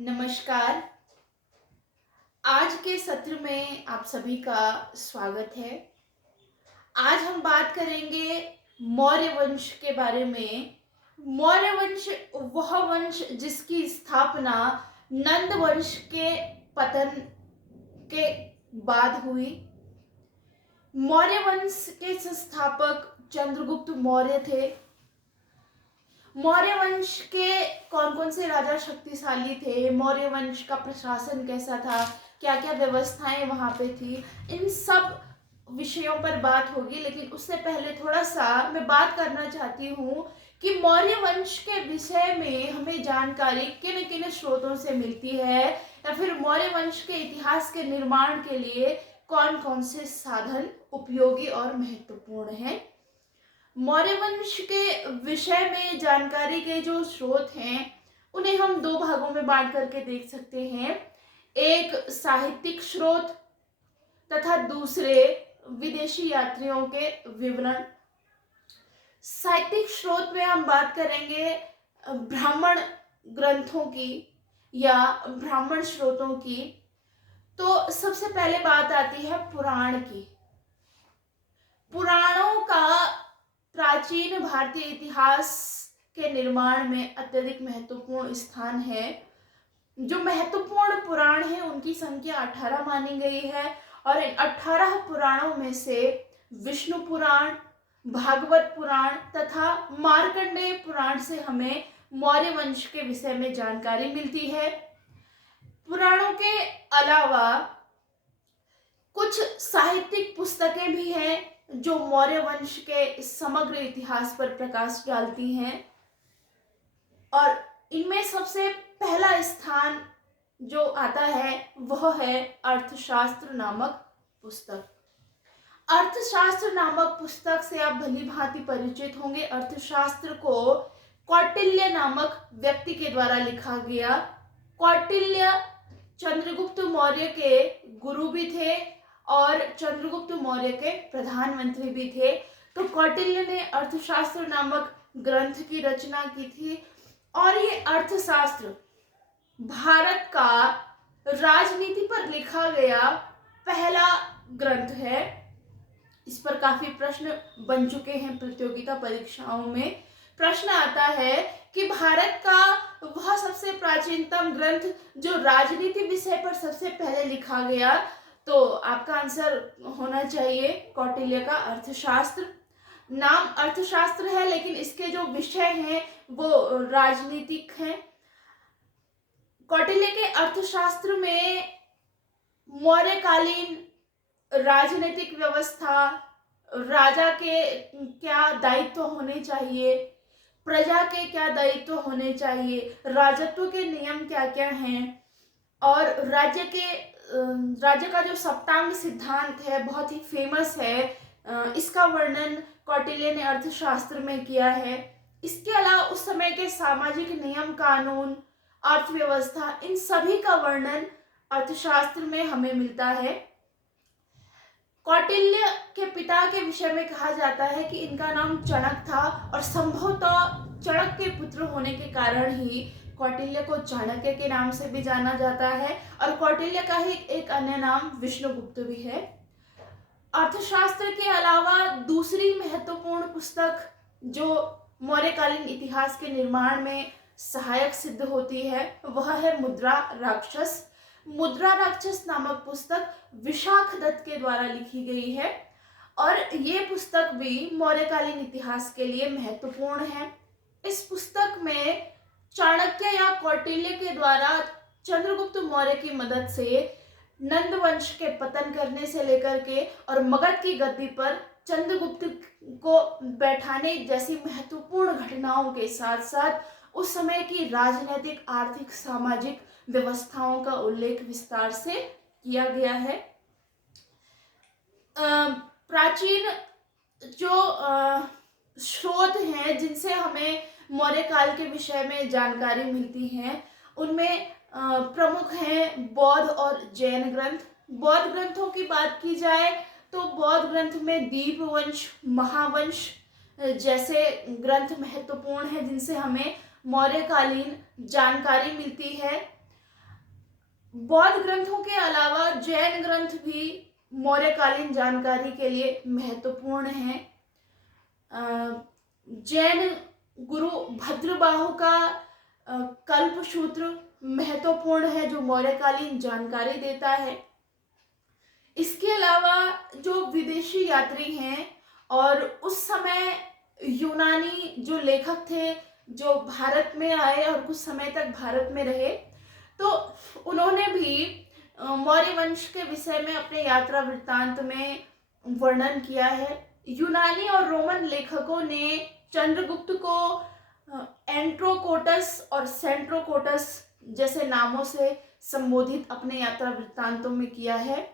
नमस्कार। आज के सत्र में आप सभी का स्वागत है। आज हम बात करेंगे मौर्य वंश के बारे में। मौर्य वंश वह वंश जिसकी स्थापना नंद वंश के पतन के बाद हुई। मौर्य वंश के संस्थापक चंद्रगुप्त मौर्य थे। मौर्य वंश के कौन कौन से राजा शक्तिशाली थे, मौर्य वंश का प्रशासन कैसा था, क्या क्या व्यवस्थाएं वहां पे थी, इन सब विषयों पर बात होगी। लेकिन उससे पहले थोड़ा सा मैं बात करना चाहती हूँ कि मौर्य वंश के विषय में हमें जानकारी किन किन स्रोतों से मिलती है, या फिर मौर्य वंश के इतिहास के निर्माण के लिए कौन कौन से साधन उपयोगी और महत्वपूर्ण हैं। मौर्य वंश के विषय में जानकारी के जो स्रोत हैं उन्हें हम दो भागों में बांट करके देख सकते हैं। एक साहित्यिक स्रोत तथा दूसरे विदेशी यात्रियों के विवरण। साहित्यिक स्रोत में हम बात करेंगे ब्राह्मण ग्रंथों की या ब्राह्मण स्रोतों की। तो सबसे पहले बात आती है पुराण की। पुराणों का प्राचीन भारतीय इतिहास के निर्माण में अत्यधिक महत्वपूर्ण स्थान है। जो महत्वपूर्ण पुराण है उनकी संख्या 18 मानी गई है, और इन 18 पुराणों में से विष्णु पुराण, भागवत पुराण तथा मार्कंडेय पुराण से हमें मौर्य वंश के विषय में जानकारी मिलती है। पुराणों के अलावा कुछ साहित्यिक पुस्तकें भी हैं जो मौर्य वंश के समग्र इतिहास पर प्रकाश डालती हैं, और इनमें सबसे पहला स्थान जो आता है वह है अर्थशास्त्र नामक पुस्तक। अर्थशास्त्र नामक पुस्तक से आप भली भांति परिचित होंगे। अर्थशास्त्र को कौटिल्य नामक व्यक्ति के द्वारा लिखा गया। कौटिल्य चंद्रगुप्त मौर्य के गुरु भी थे और चंद्रगुप्त मौर्य के प्रधानमंत्री भी थे। तो कौटिल्य ने अर्थशास्त्र नामक ग्रंथ की रचना की थी, और ये अर्थशास्त्र भारत का राजनीति पर लिखा गया पहला ग्रंथ है। इस पर काफी प्रश्न बन चुके हैं प्रतियोगिता परीक्षाओं में। प्रश्न आता है कि भारत का वह सबसे प्राचीनतम ग्रंथ जो राजनीति विषय पर सबसे पहले लिखा गया, तो आपका आंसर होना चाहिए कौटिल्य का अर्थशास्त्र। नाम अर्थशास्त्र है लेकिन इसके जो विषय हैं वो राजनीतिक हैं। कौटिल्य के अर्थशास्त्र में मौर्यकालीन राजनीतिक व्यवस्था, राजा के क्या दायित्व होने चाहिए, प्रजा के क्या दायित्व होने चाहिए, राजत्व के नियम क्या क्या हैं, और राज्य का जो सप्तांग सिद्धांत है बहुत ही फेमस है, इसका वर्णन कौटिल्य ने अर्थशास्त्र में किया है। इसके अलावा उस समय के सामाजिक नियम कानून, अर्थव्यवस्था, इन सभी का वर्णन अर्थशास्त्र में हमें मिलता है। कौटिल्य के पिता के विषय में कहा जाता है कि इनका नाम चणक था, और संभवतः चणक के पुत्र होने के कारण ही कौटिल्य को चाणक्य के नाम से भी जाना जाता है, और कौटिल्य का ही एक अन्य नाम विष्णुगुप्त भी है। अर्थशास्त्र के अलावा दूसरी महत्वपूर्ण पुस्तक जो मौर्यकालीन इतिहास के निर्माण में सहायक सिद्ध होती है वह है मुद्रा राक्षस। मुद्रा राक्षस नामक पुस्तक विशाखदत्त के द्वारा लिखी गई है, और ये पुस्तक भी मौर्यकालीन इतिहास के लिए महत्वपूर्ण है। इस पुस्तक में चाणक्य या कौटिल्य के द्वारा चंद्रगुप्त मौर्य की मदद से नंद वंश के पतन करने से लेकर के और मगध की गद्दी पर चंद्रगुप्त को बैठाने जैसी महत्वपूर्ण घटनाओं के साथ साथ उस समय की राजनीतिक, आर्थिक, सामाजिक व्यवस्थाओं का उल्लेख विस्तार से किया गया है। प्राचीन जो स्रोत हैं जिनसे हमें मौर्य काल के विषय में जानकारी मिलती है उनमें प्रमुख हैं बौद्ध और जैन ग्रंथ। बौद्ध ग्रंथों की बात की जाए तो बौद्ध ग्रंथ में दीपवंश, महावंश जैसे ग्रंथ महत्वपूर्ण हैं जिनसे हमें मौर्यकालीन जानकारी मिलती है। बौद्ध ग्रंथों के अलावा जैन ग्रंथ भी मौर्यकालीन जानकारी के लिए महत्वपूर्ण हैं। जैन गुरु भद्रबाहु का कल्पसूत्र महत्वपूर्ण है, जो मौर्यकालीन जानकारी देता है। इसके अलावा जो विदेशी यात्री हैं और उस समय यूनानी जो लेखक थे, जो भारत में आए और कुछ समय तक भारत में रहे, तो उन्होंने भी मौर्य वंश के विषय में अपने यात्रा वृत्तांत में वर्णन किया है। यूनानी और रोमन लेखकों ने चंद्रगुप्त को एंट्रोकोटस और सेंट्रोकोटस जैसे नामों से संबोधित अपने यात्रा वृत्तांतों में किया है।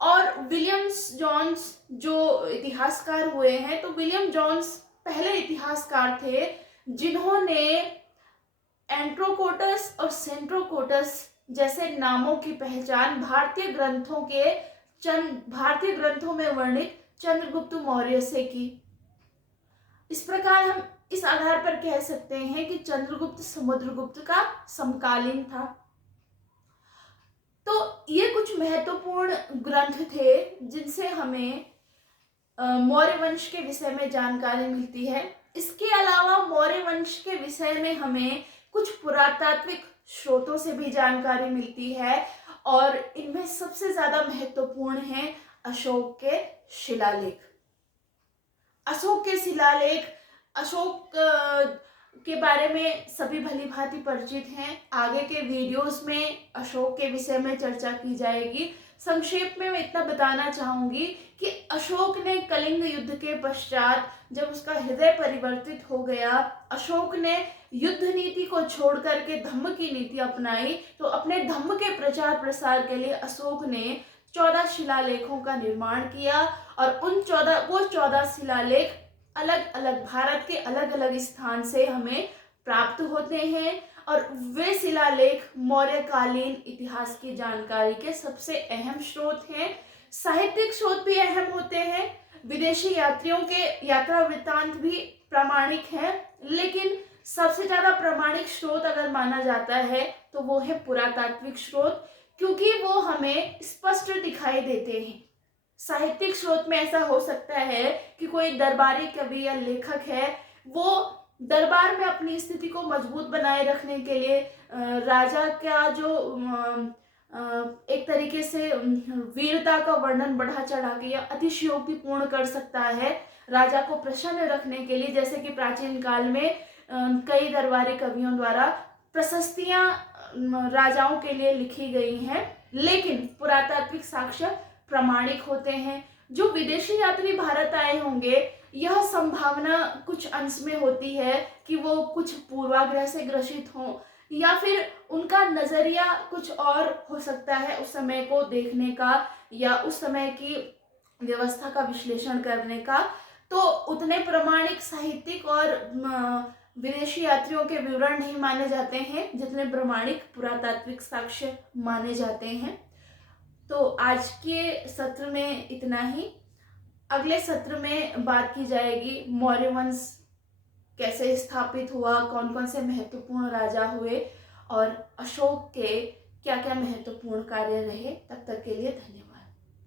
और विलियम जोन्स जो इतिहासकार हुए हैं, तो विलियम जोन्स पहले इतिहासकार थे जिन्होंने एंट्रोकोटस और सेंट्रोकोटस जैसे नामों की पहचान भारतीय ग्रंथों में वर्णित चंद्रगुप्त मौर्य से की। इस प्रकार हम इस आधार पर कह सकते हैं कि चंद्रगुप्त समुद्रगुप्त का समकालीन था। तो ये कुछ महत्वपूर्ण ग्रंथ थे जिनसे हमें मौर्य वंश के विषय में जानकारी मिलती है। इसके अलावा मौर्य वंश के विषय में हमें कुछ पुरातात्विक स्रोतों से भी जानकारी मिलती है, और इनमें सबसे ज्यादा महत्वपूर्ण है अशोक के शिलालेख। अशोक के शिलालेख, अशोक के बारे में सभी भली भांति परिचित हैं। आगे के वीडियोस में अशोक के विषय में चर्चा की जाएगी। संक्षेप में मैं इतना बताना चाहूंगी कि अशोक ने कलिंग युद्ध के पश्चात जब उसका हृदय परिवर्तित हो गया, अशोक ने युद्ध नीति को छोड़ करके धम्म की नीति अपनाई। तो अपने धम्म के प्रचार प्रसार के लिए अशोक ने 14 शिलालेखों का निर्माण किया, और वो 14 शिलालेख अलग अलग भारत के अलग अलग स्थान से हमें प्राप्त होते हैं, और वे शिलालेख मौर्यकालीन इतिहास की जानकारी के सबसे अहम स्रोत हैं। साहित्यिक स्रोत भी अहम होते हैं, विदेशी यात्रियों के यात्रा वृत्तांत भी प्रामाणिक हैं, लेकिन सबसे ज्यादा प्रामाणिक स्रोत अगर माना जाता है तो वो है पुरातात्विक स्रोत, क्योंकि वो हमें स्पष्ट दिखाई देते हैं। साहित्यिक स्रोत में ऐसा हो सकता है कि कोई दरबारी कवि या लेखक है, वो दरबार में अपनी स्थिति को मजबूत बनाए रखने के लिए राजा का जो एक तरीके से वीरता का वर्णन बढ़ा चढ़ा के या अतिशयोक्तिपूर्ण कर सकता है राजा को प्रसन्न रखने के लिए, जैसे कि प्राचीन काल में कई दरबारी कवियों द्वारा प्रशस्तियां राजाओं के लिए लिखी गई हैं। लेकिन पुरातात्विक साक्ष्य प्रामाणिक होते हैं। जो विदेशी यात्री भारत आए होंगे, यह संभावना कुछ अंश में होती है कि वो कुछ पूर्वाग्रह से ग्रसित हों, या फिर उनका नजरिया कुछ और हो सकता है उस समय को देखने का या उस समय की व्यवस्था का विश्लेषण करने का। तो उतने प्रामाणिक साहित्यिक और विदेशी यात्रियों के विवरण नहीं माने जाते हैं जितने प्रामाणिक पुरातात्विक साक्ष्य माने जाते हैं। तो आज के सत्र में इतना ही। अगले सत्र में बात की जाएगी मौर्य वंश कैसे स्थापित हुआ, कौन कौन से महत्वपूर्ण राजा हुए और अशोक के क्या क्या महत्वपूर्ण कार्य रहे। तब तक के लिए धन्यवाद।